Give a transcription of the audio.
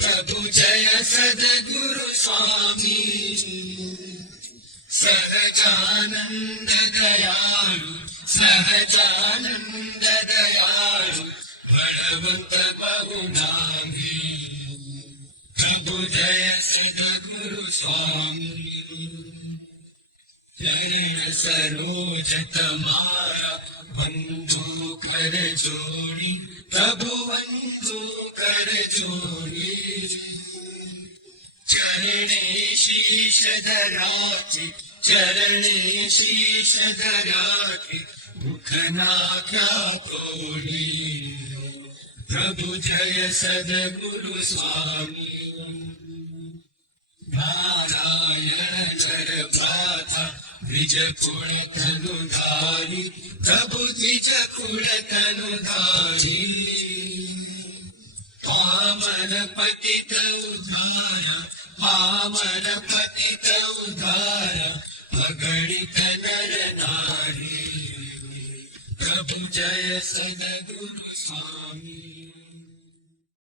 प्रभु जय सद्गुरु स्वामी सहजानंद दयालु सहजानंद दयालु बलवंत बहुनामी प्रभु जय सद्गुरु स्वामी चरण सरोज तमारा बंधु कर जोड़ी प्रभु बंधु कर जोड़ी चरणे शीश धराके चरणे शीश धराके मुखना क्या तोड़ी प्रभु जय सद्गुरु स्वामी नारायण भ्राता द्विज कुल तनुधारी प्रभु द्विज कुल तनुधारी पावन पतित उद्धारा पावन पतित उद्धारा अगणित नर नारी प्रभु जय सद्गुरु स्वामी।